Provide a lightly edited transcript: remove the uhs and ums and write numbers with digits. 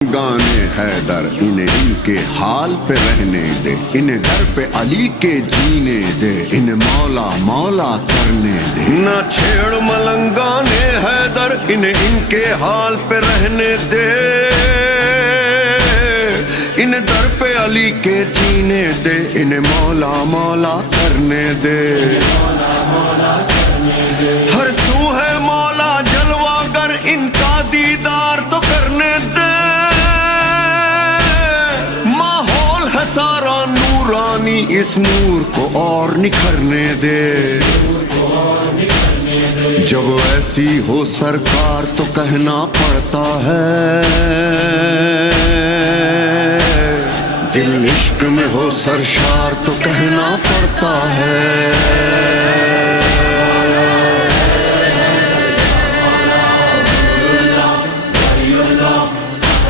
गाने हैदर इन्हें इनके हाल पे रहने दे, इन्हें दर पे अली के जीने दे, इन्हें मौला मौला करने दे। ना छेड़ मलंगाने हैदर इन्हें इनके हाल पे रहने दे, इन्हें दर पे अली के जीने दे, इन्हें मौला मौला करने दे। हर सू है मौला जलवागर, इनका दीदार तो करने दे। माहौल है सारा नूरानी, इस नूर को और निखरने दे। जब ऐसी हो सरकार तो कहना पड़ता है, दिल इश्क में हो सरशार तो कहना पड़ता है।